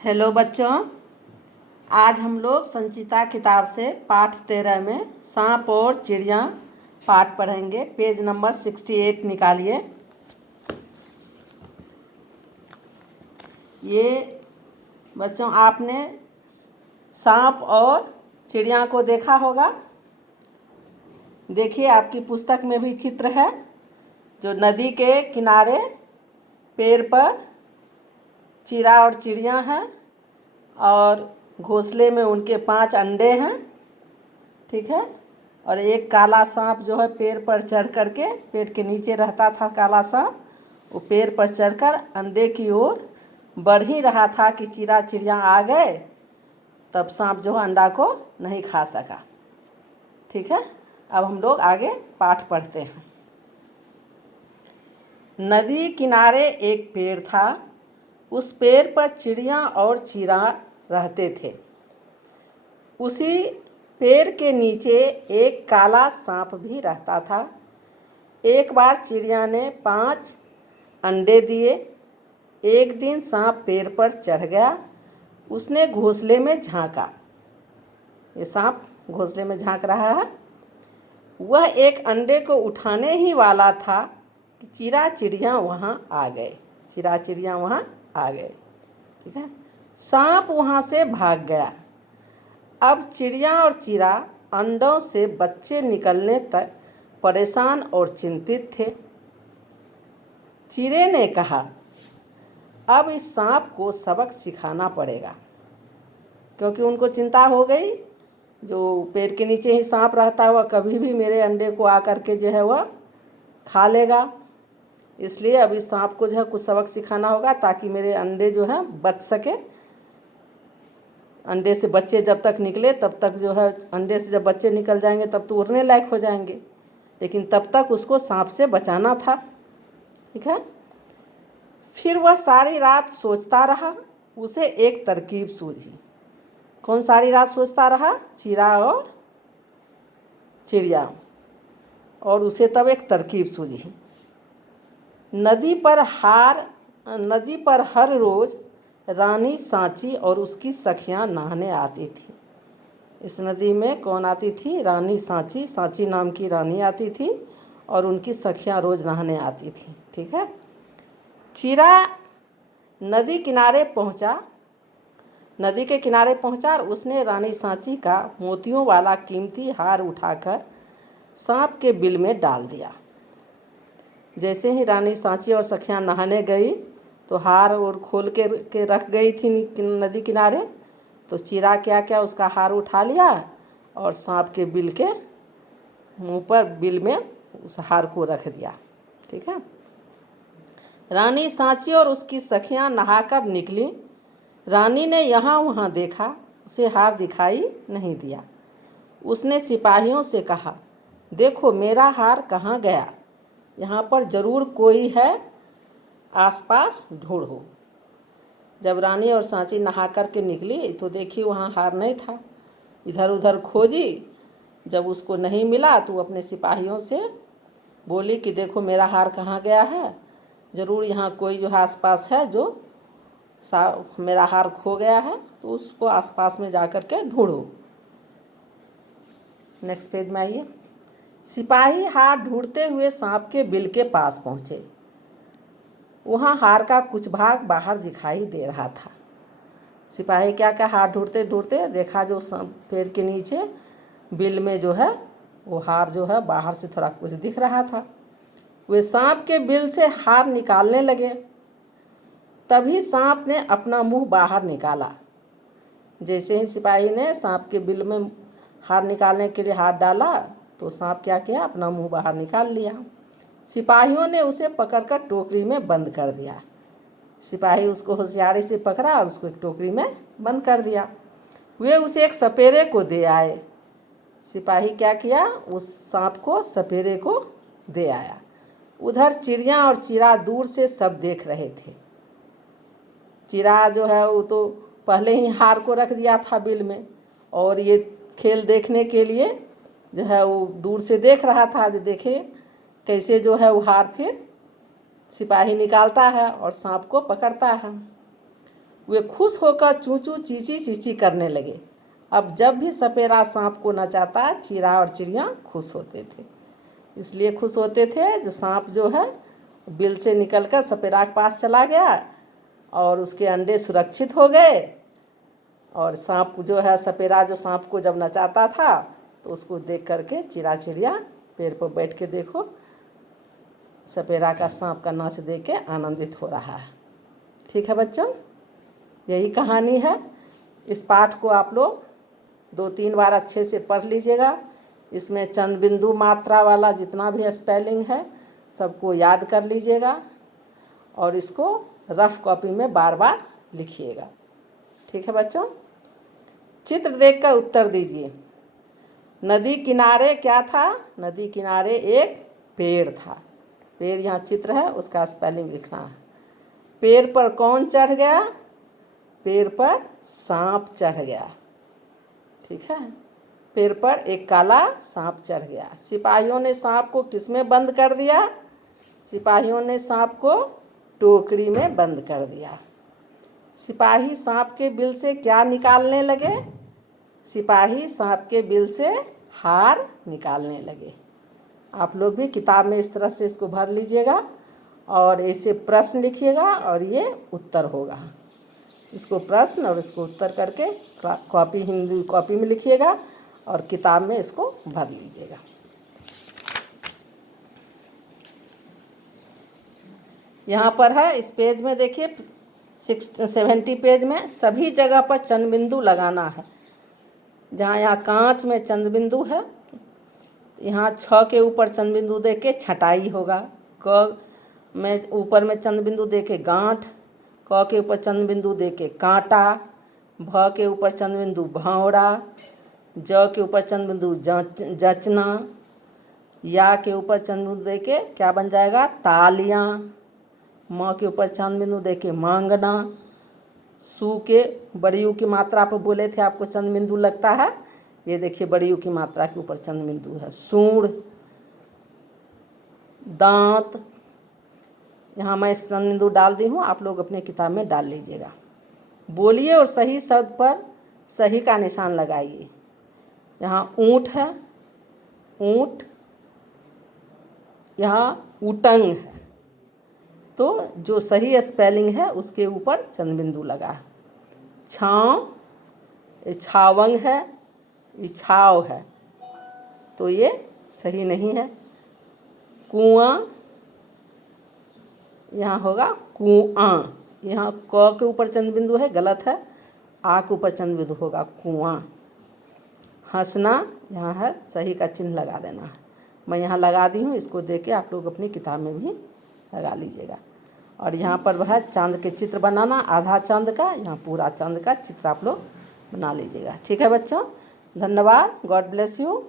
Hello बच्चों, आज हम लोग संचिता किताब से पाठ 13 में सांप और चिड़िया पाठ पढ़ेंगे। पेज नंबर 68 निकालिए। ये बच्चों आपने सांप और चिड़िया को देखा होगा। देखिए आपकी पुस्तक में भी चित्र है, जो नदी के किनारे पेड़ पर चिड़ा और चिड़िया हैं और घोंसले में उनके 5 अंडे हैं। ठीक है। और एक काला सांप जो है पेड़ पर चढ़ करके, पेड़ के नीचे रहता था काला सांप, वो पेड़ पर चढ़कर अंडे की ओर बढ़ ही रहा था कि चिड़ा चिड़िया आ गए, तब सांप जो है अंडा को नहीं खा सका। ठीक है। अब हम लोग आगे पाठ पढ़ते हैं। नदी किनारे एक पेड़ था। उस पेड़ पर चिड़िया और चिड़ा रहते थे। उसी पेड़ के नीचे एक काला सांप भी रहता था। एक बार चिड़िया ने 5 अंडे दिए। एक दिन सांप पेड़ पर चढ़ गया। उसने घोंसले में झांका। ये सांप घोंसले में झांक रहा है। वह एक अंडे को उठाने ही वाला था कि चिड़ा चिड़िया वहाँ आ गए। चिड़ा चिड़िया वहाँ आ गए। ठीक है। सांप वहाँ से भाग गया। अब चिड़िया और चिड़ा अंडों से बच्चे निकलने तक परेशान और चिंतित थे। चिड़े ने कहा, अब इस सांप को सबक सिखाना पड़ेगा, क्योंकि उनको चिंता हो गई, जो पेड़ के नीचे ही सांप रहता है वह कभी भी मेरे अंडे को आकर के जो है वह खा लेगा। इसलिए अब इस सांप को जो है कुछ सबक सिखाना होगा, ताकि मेरे अंडे जो है बच सके। अंडे से बच्चे जब तक निकले तब तक जो है, अंडे से जब बच्चे निकल जाएंगे तब तो उड़ने लायक हो जाएंगे, लेकिन तब तक उसको सांप से बचाना था। ठीक है। फिर वह सारी रात सोचता रहा। उसे एक तरकीब सूझी। कौन सारी रात सोचता रहा? चिड़ा और चिड़िया। और उसे तब एक तरकीब सूझी। नदी पर हर रोज रानी सांची और उसकी सखियां नहाने आती थी। इस नदी में कौन आती थी? रानी सांची। सांची नाम की रानी आती थी और उनकी सखियां रोज नहाने आती थी। ठीक है। चिड़ा नदी के किनारे पहुंचा और उसने रानी सांची का मोतियों वाला कीमती हार उठाकर सांप के बिल में डाल दिया। जैसे ही रानी सांची और सखियां नहाने गई तो हार और खोल के रख गई थी नदी किनारे। तो चिड़ा क्या क्या उसका हार उठा लिया और सांप के बिल के मुंह पर, बिल में उस हार को रख दिया। ठीक है। रानी सांची और उसकी सखियां नहाकर निकली। रानी ने यहाँ वहाँ देखा, उसे हार दिखाई नहीं दिया। उसने सिपाहियों से कहा, देखो मेरा हार कहाँ गया? यहाँ पर जरूर कोई है, आसपास ढूंढो। जब रानी और सांची नहा कर के निकली तो देखी वहाँ हार नहीं था। इधर उधर खोजी। जब उसको नहीं मिला तो वो अपने सिपाहियों से बोली कि देखो मेरा हार कहाँ गया है, ज़रूर यहाँ कोई जो है आसपास है जो मेरा हार खो गया है, तो उसको आसपास में जा कर के ढूंढो। नेक्स्ट पेज में आइए। सिपाही हार ढूंढते हुए सांप के बिल के पास पहुँचे। वहाँ हार का कुछ भाग बाहर दिखाई दे रहा था। सिपाही क्या क्या हार ढूंढते ढूंढते देखा, जो पेड़ के नीचे बिल में जो है वो हार जो है बाहर से थोड़ा कुछ दिख रहा था। वे सांप के बिल से हार निकालने लगे। तभी सांप ने अपना मुंह बाहर निकाला। जैसे ही सिपाही ने सांप के बिल में हार निकालने के लिए हाथ डाला तो सांप क्या किया? अपना मुंह बाहर निकाल लिया। सिपाहियों ने उसे पकड़कर टोकरी में बंद कर दिया। सिपाही उसको होशियारी से पकड़ा और उसको एक टोकरी में बंद कर दिया। वे उसे एक सपेरे को दे आए। सिपाही क्या किया? उस सांप को सपेरे को दे आया। उधर चिड़िया और चिड़ा दूर से सब देख रहे थे। चिड़ा जो है वो तो पहले ही हार को रख दिया था बिल में, और ये खेल देखने के लिए जो है वो दूर से देख रहा था, जो देखे कैसे जो है वो हार फिर सिपाही निकालता है और सांप को पकड़ता है। वे खुश होकर चूं चूं चींची चींची करने लगे। अब जब भी सपेरा सांप को नचाता, चिड़ा और चिड़िया खुश होते थे। इसलिए खुश होते थे जो सांप जो है बिल से निकलकर सपेरा के पास चला गया और उसके अंडे सुरक्षित हो गए। और सांप जो है, सपेरा जो सांप को जब नचाता था तो उसको देख करके चिड़ा चिड़िया पेड़ पर बैठ के देखो सपेरा का सांप का नाच देख के आनंदित हो रहा है। ठीक है बच्चों, यही कहानी है। इस पाठ को आप लोग 2-3 बार अच्छे से पढ़ लीजिएगा। इसमें चंद बिंदु मात्रा वाला जितना भी स्पेलिंग है सबको याद कर लीजिएगा और इसको रफ कॉपी में बार बार लिखिएगा। ठीक है बच्चों, चित्र देखकर उत्तर दीजिए। नदी किनारे क्या था? नदी किनारे एक पेड़ था। पेड़ यहाँ चित्र है, उसका स्पेलिंग लिखना है। पेड़ पर कौन चढ़ गया? पेड़ पर सांप चढ़ गया। ठीक है, पेड़ पर एक काला सांप चढ़ गया। सिपाहियों ने सांप को किसमें बंद कर दिया? सिपाहियों ने सांप को टोकरी में बंद कर दिया। सिपाही सांप के बिल से क्या निकालने लगे? सिपाही सांप के बिल से हार निकालने लगे। आप लोग भी किताब में इस तरह से इसको भर लीजिएगा और ऐसे प्रश्न लिखिएगा और ये उत्तर होगा। इसको प्रश्न और इसको उत्तर करके कॉपी, हिंदी कॉपी में लिखिएगा और किताब में इसको भर लीजिएगा। यहाँ पर है, इस पेज में देखिए 70 पेज में सभी जगह पर चंद बिंदु लगाना है। जहाँ यहाँ कांच में चंद बिंदु है, यहाँ 6 के ऊपर चंद बिंदु दे के छटाई होगा। क में ऊपर में चंद बिंदु दे के गांठ, क के ऊपर चंद बिंदु दे के कांटा, भ के ऊपर चंद बिंदु भौरा, ज के ऊपर चंद बिंदु जचना, या के ऊपर चंद बिंदु दे के क्या बन जाएगा? तालियाँ, म के ऊपर चंद बिंदु दे के मांगना, सू के बड़ी यू की मात्रा पर बोले थे आपको चंद बिंदु लगता है। ये देखिए बड़ी यू की मात्रा के ऊपर चंद बिंदु है। सूंड, दांत, यहाँ मैं चंद बिंदु डाल दी हूँ, आप लोग अपने किताब में डाल लीजिएगा। बोलिए और सही शब्द पर सही का निशान लगाइए। यहाँ ऊँट है, ऊँट, यहाँ उटंग है, तो जो सही स्पेलिंग है उसके ऊपर चंद बिंदु लगा। छाँव, ये छावंग है, ये छाव है, तो ये सही नहीं है। कुआं, यहाँ होगा कुआं। यहाँ क के ऊपर चंद बिंदु है, गलत है। आ के ऊपर चंद बिंदु होगा कुआं। हंसना, यहाँ है, सही का चिन्ह लगा देना है। मैं यहाँ लगा दी हूँ, इसको देख के आप लोग अपनी किताब में भी लगा लीजिएगा। और यहाँ पर वह चांद के चित्र बनाना, आधा चांद का, यहाँ पूरा चांद का चित्र आप लोग बना लीजिएगा। ठीक है बच्चों, धन्यवाद। God bless you.